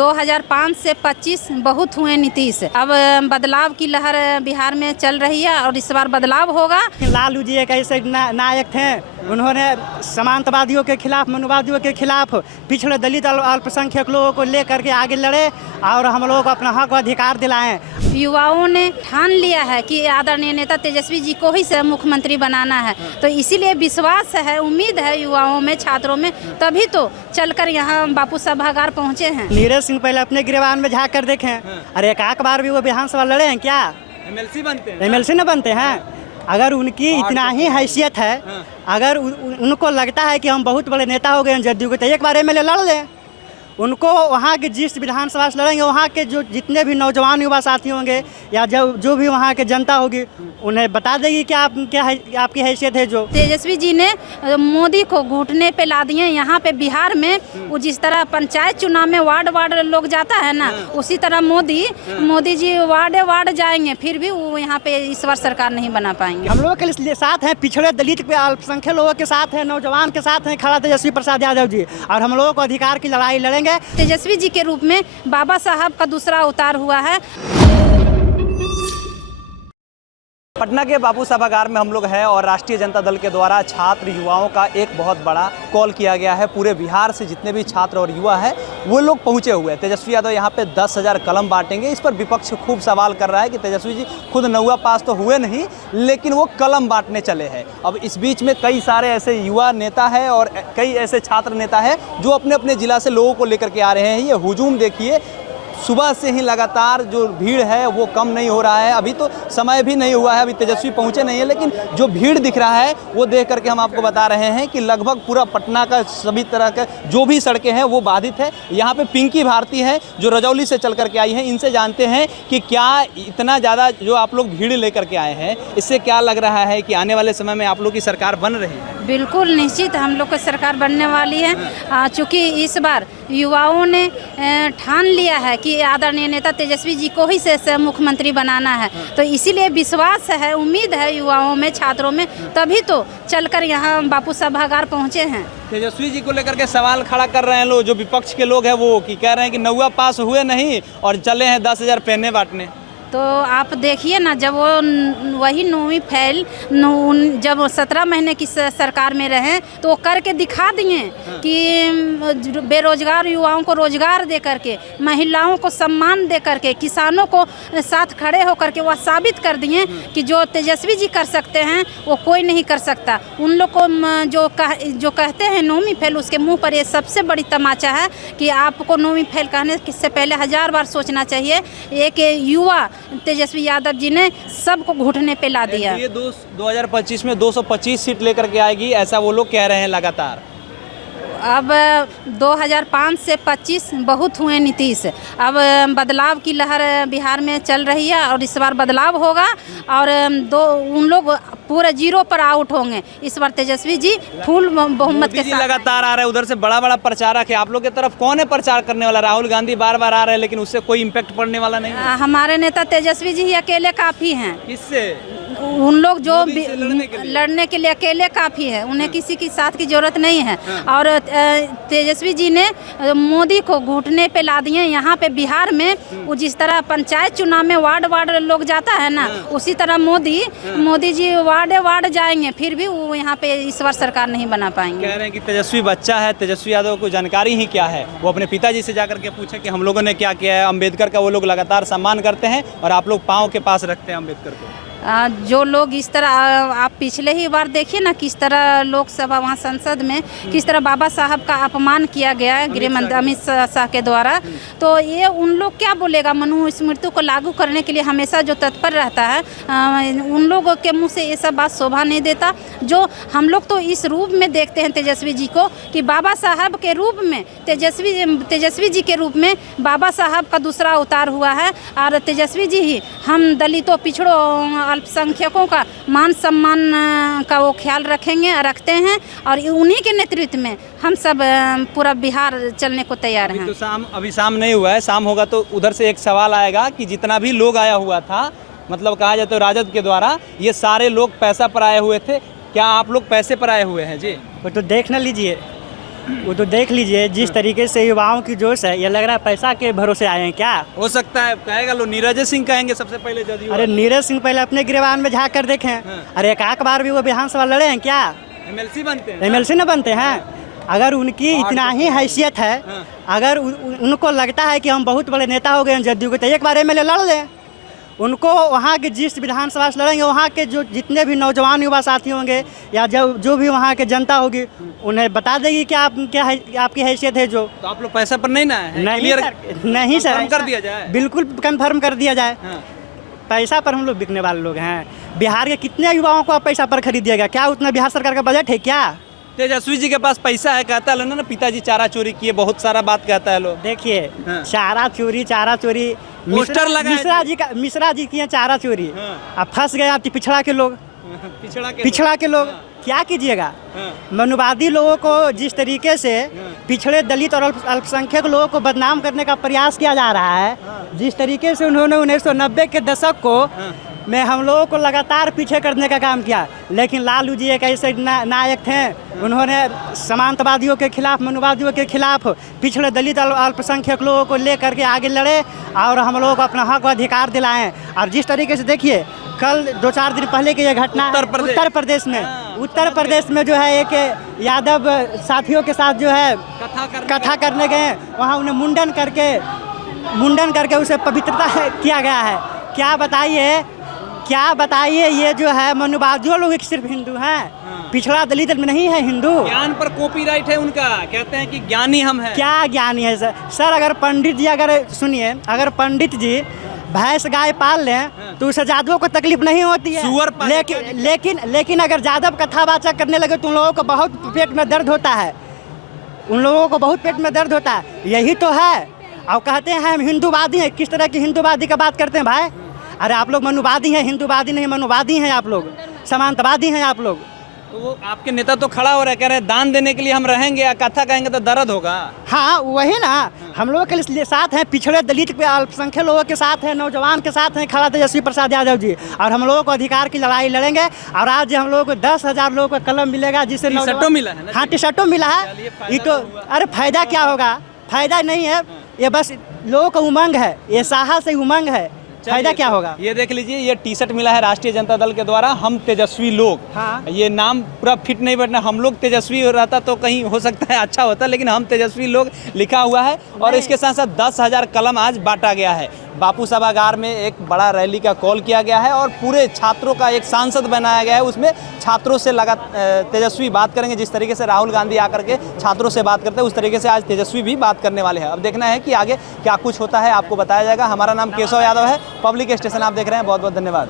2005 से 25 बहुत हुए नीतीश। अब बदलाव की लहर बिहार में चल रही है और इस बार बदलाव होगा। लालू जी एक ऐसे नायक थे, उन्होंने समांतवादियों के खिलाफ, मनुवादियों के खिलाफ, पिछड़े दलित अल्पसंख्यक लोगों को लेकर के आगे लड़े और हम लोग को अपना हक अधिकार दिलाएं। युवाओं ने ठान लिया है कि आदरणीय नेता तेजस्वी जी को ही से मुख्यमंत्री बनाना है, तो इसीलिए विश्वास है, उम्मीद है युवाओं में, छात्रों में, तभी तो चलकर यहाँ बापू सभागार पहुँचे हैं। नीरज सिंह पहले अपने गिरबान में झाँक कर देखें, अरे एक बार भी वो विधानसभा लड़े हैं क्या? एमएलसी बनते हैं, एमएलसी न बनते हैं। अगर उनकी इतना ही हैसियत है, अगर उनको लगता है कि हम बहुत बड़े नेता हो गए हैं जदयू के, तो एक बार एमएलए लड़ लें। उनको वहाँ के जिस विधानसभा से लड़ेंगे, वहाँ के जो जितने भी नौजवान युवा साथी होंगे या जो भी वहाँ के जनता होगी, उन्हें बता देगी कि आप क्या है, आपकी हैसियत है। जो तेजस्वी जी ने मोदी को घुटने पे ला दिए। यहाँ पे बिहार में वो जिस तरह पंचायत चुनाव में वार्ड लोग जाता है ना, उसी तरह मोदी जी वार्ड जाएंगे, फिर भी वो यहाँ पे इस बार सरकार नहीं बना पाएंगे। हम लोगों के लिए साथ हैं, पिछड़े दलित पे अल्पसंख्यक लोगों के साथ हैं, नौजवान के साथ हैं खड़ा तेजस्वी प्रसाद यादव जी, और हम लोगों को अधिकार की लड़ाई लड़ेंगे। तेजस्वी जी के रूप में बाबा साहब का दूसरा अवतार हुआ है। पटना के बापू सभागार में हम लोग हैं और राष्ट्रीय जनता दल के द्वारा छात्र युवाओं का एक बहुत बड़ा कॉल किया गया है। पूरे बिहार से जितने भी छात्र और युवा हैं वो लोग पहुंचे हुए हैं। तेजस्वी यादव यहाँ पे 10,000 कलम बांटेंगे। इस पर विपक्ष खूब सवाल कर रहा है कि तेजस्वी जी खुद 9वां पास तो हुए नहीं, लेकिन वो कलम बांटने चले हैं। अब इस बीच में कई सारे ऐसे युवा नेता हैं और कई ऐसे छात्र नेता हैं जो अपने अपने ज़िला से लोगों को लेकर के आ रहे हैं। ये हुजूम देखिए, सुबह से ही लगातार जो भीड़ है वो कम नहीं हो रहा है। अभी तो समय भी नहीं हुआ है, अभी तेजस्वी पहुंचे नहीं है, लेकिन जो भीड़ दिख रहा है वो देख करके हम आपको बता रहे हैं कि लगभग पूरा पटना का सभी तरह का जो भी सड़कें हैं वो बाधित है। यहाँ पे पिंकी भारती है जो रजौली से चल करके आई हैं, इनसे जानते हैं कि क्या इतना ज़्यादा जो आप लोग भीड़ लेकर के आए हैं, इससे क्या लग रहा है कि आने वाले समय में आप लोग की सरकार बन रही है? बिल्कुल निश्चित हम लोग की सरकार बनने वाली है, चूँकि इस बार युवाओं ने ठान लिया है कि आदरणीय नेता तेजस्वी जी को ही से मुख्यमंत्री बनाना है, तो इसीलिए विश्वास है, उम्मीद है युवाओं में, छात्रों में, तभी तो चलकर यहाँ बापू सभागार पहुँचे हैं। तेजस्वी जी को लेकर के सवाल खड़ा कर रहे हैं लोग, जो विपक्ष के लोग हैं वो कि कह रहे हैं कि 9वां पास हुए नहीं और चले हैं 10,000 पेने बांटने। तो आप देखिए ना, जब वो वही 9वीं फेल जब 17 महीने की सरकार में रहे तो वो करके दिखा दिए कि बेरोजगार युवाओं को रोजगार दे करके, महिलाओं को सम्मान दे करके, किसानों को साथ खड़े होकर के वह साबित कर दिए कि जो तेजस्वी जी कर सकते हैं वो कोई नहीं कर सकता। उन लोग को जो कहते हैं 9वीं फेल, उसके मुंह पर ये सबसे बड़ी तमाचा है कि आपको 9वीं फेल कहने से पहले 1000 बार सोचना चाहिए। एक युवा तेजस्वी यादव जी ने सबको घुटने पे ला दिया। ये 2025 में 225 सीट लेकर के आएगी, ऐसा वो लोग कह रहे हैं लगातार। अब 2005 से 25 बहुत हुए नीतीश। अब बदलाव की लहर बिहार में चल रही है और इस बार बदलाव होगा और उन लोग पूरे 0 पर आउट होंगे। इस बार तेजस्वी जी फुल बहुमत के साथ लगातार आ रहे हैं। उधर से बड़ा बड़ा प्रचारक है, आप लोग की तरफ कौन है प्रचार करने वाला? राहुल गांधी बार बार आ रहे हैं, लेकिन उससे कोई इम्पैक्ट पड़ने वाला नहीं है। हमारे नेता तेजस्वी जी ही अकेले काफ़ी हैं। किससे? उन लोग जो लड़ने के लिए अकेले काफ़ी है, उन्हें किसी की साथ की जरूरत नहीं है। और तेजस्वी जी ने मोदी को घुटने पे ला दिए। यहाँ पे बिहार में वो जिस तरह पंचायत चुनाव में वार्ड लोग जाता है ना, उसी तरह मोदी जी वार्ड जाएंगे, फिर भी वो यहाँ पे इस बार सरकार नहीं बना पाएंगे। कह रहे हैं कि तेजस्वी बच्चा है, तेजस्वी यादव को जानकारी ही क्या है। वो अपने पिताजी से जाकर के पूछे कि हम लोगों ने क्या किया है। अम्बेडकर का वो लोग लगातार सम्मान करते हैं और आप लोग पाँव के पास रखते हैं अम्बेडकर को। जो लोग इस तरह, आप पिछले ही बार देखिए ना किस तरह लोकसभा वहाँ संसद में किस तरह बाबा साहब का अपमान किया गया है गृह मंत्री अमित शाह के द्वारा। तो ये उन लोग क्या बोलेगा? मनुस्मृति को लागू करने के लिए हमेशा जो तत्पर रहता है, उन लोगों के मुंह से ये सब बात शोभा नहीं देता। जो हम लोग तो इस रूप में देखते हैं तेजस्वी जी को कि बाबा साहब के रूप में, तेजस्वी जी के रूप में बाबा साहब का दूसरा अवतार हुआ है। और तेजस्वी जी ही हम दलितों, पिछड़ों, अल्पसंख्यकों का मान सम्मान का वो ख्याल रखते हैं और उन्हीं के नेतृत्व में हम सब पूरा बिहार चलने को तैयार हैं। तो अभी शाम नहीं हुआ है, शाम होगा तो उधर से एक सवाल आएगा कि जितना भी लोग आया हुआ था, मतलब कहा जाए तो राजद के द्वारा, ये सारे लोग पैसा पर आए हुए थे। क्या आप लोग पैसे पर आए हुए हैं? जी वो तो देख न लीजिए, वो तो देख लीजिए जिस तरीके से युवाओं की जोश है, ये लग रहा है पैसा के भरोसे आए हैं क्या। हो सकता है कहेगा लोग नीरज सिंह कहेंगे सबसे पहले जदयू। अरे नीरज सिंह पहले अपने गिरबान में झाँक कर देखें। अरे एक बार भी वो विधानसभा लड़े हैं क्या? एमएलसी बनते हैं। एमएलसी न बनते हैं। अगर उनकी इतना ही हैसियत है, अगर उनको लगता है कि हम बहुत बड़े नेता हो गए हैं जदयू के, तो एक बार एमएलए लड़ लें। उनको वहाँ के जिस विधानसभा से लड़ेंगे, वहाँ के जो जितने भी नौजवान युवा साथी होंगे या जो भी वहाँ के जनता होगी, उन्हें बता देगी कि आप क्या है, आपकी हैसियत है जो। तो आप लोग पैसा पर नहीं ना है? नहीं सर, नहीं सर, कन्फर्म कर दिया जाए। बिल्कुल कन्फर्म कर दिया जाए। पैसा पर हम लोग बिकने वाले लोग हैं। बिहार के कितने युवाओं को आप पैसा पर खरीदिएगा? क्या उतना बिहार सरकार का बजट है क्या? तेजस्वी जी के पास पैसा है, कहता है ना पिताजी चारा चोरी किए, बहुत सारा बात कहता है लोग। देखिए, चारा चोरी पोस्टर लगाए मिश्रा जी किए चारा चोरी। अब फंस गए आप पिछड़ा के लोग, पिछड़ा के लोग क्या कीजिएगा? मनुवादी लोगों को जिस तरीके से पिछड़े दलित और अल्पसंख्यक लोगों को बदनाम करने का प्रयास किया जा रहा है, जिस तरीके से उन्होंने 1990 के दशक को में हम लोगों को लगातार पीछे करने का काम किया, लेकिन लालू जी एक ऐसे नायक थे, उन्होंने समांतवादियों के खिलाफ, मनुवादियों के खिलाफ पिछड़े दलित और अल्पसंख्यक लोगों को लेकर के आगे लड़े और हम लोगों को अपना हक व अधिकार दिलाएं। और जिस तरीके से देखिए, कल 2-4 दिन पहले की ये घटना उत्तर प्रदेश में जो है एक यादव साथियों के साथ जो है कथा करने गए, वहाँ उन्हें मुंडन करके उसे पवित्रता किया गया है। क्या बताइए, ये जो है मनुवादियों लोग सिर्फ हिंदू हैं, पिछड़ा दलित में नहीं है हिंदू। ज्ञान पर कॉपीराइट है उनका, कहते हैं कि ज्ञानी हम हैं। क्या ज्ञानी है सर? अगर पंडित जी, सुनिए, अगर पंडित जी भैंस गाय पाल लें तो उसे जादवों को तकलीफ नहीं होती है। लेकिन अगर जादव कथावाचक करने लगे तो उन लोगों को बहुत पेट में दर्द होता है, यही तो है। और कहते हैं हम हिंदूवादी हैं। किस तरह की हिंदूवादी का बात करते हैं भाई? अरे आप लोग मनुवादी हैं, हिंदूवादी नहीं, मनुवादी हैं आप लोग, समांतवादी हैं आप लोग। तो वो आपके नेता तो खड़ा हो रहे, कह रहे हैं दान देने के लिए हम रहेंगे, या कथा कहेंगे तो दर्द होगा। हाँ वही ना, हम लोगों के साथ हैं, पिछड़े दलित पे अल्पसंख्यक लोगों के साथ हैं, नौजवान के साथ हैं खड़ा तेजस्वी प्रसाद यादव जी। और हम लोगों को अधिकार की लड़ाई लड़ेंगे। और आज हम लोगों को 10,000 लोगों को कलम मिलेगा, जिससे टी-शर्टों मिला है ना? हाँ, टी-शर्टों मिला है। ये तो अरे फायदा क्या होगा? फायदा नहीं है, ये बस लोगों का उमंग है, ये साहस से उमंग है, फायदा क्या होगा? ये देख लीजिए, ये टी-शर्ट मिला है राष्ट्रीय जनता दल के द्वारा, हम तेजस्वी लोग। हाँ। ये नाम पूरा फिट नहीं बैठना, हम लोग तेजस्वी हो रहता तो कहीं हो सकता है अच्छा होता, लेकिन हम तेजस्वी लोग लिखा हुआ है। और इसके साथ साथ 10,000 कलम आज बांटा गया है। बापू सभागार में एक बड़ा रैली का कॉल किया गया है और पूरे छात्रों का एक सांसद बनाया गया है। उसमें छात्रों से तेजस्वी बात करेंगे। जिस तरीके से राहुल गांधी आकर के छात्रों से बात करते हैं, उस तरीके से आज तेजस्वी भी बात करने वाले हैं। अब देखना है कि आगे क्या कुछ होता है, आपको बताया जाएगा। हमारा नाम केशव यादव है, पब्लिक स्टेशन आप देख रहे हैं। बहुत बहुत धन्यवाद।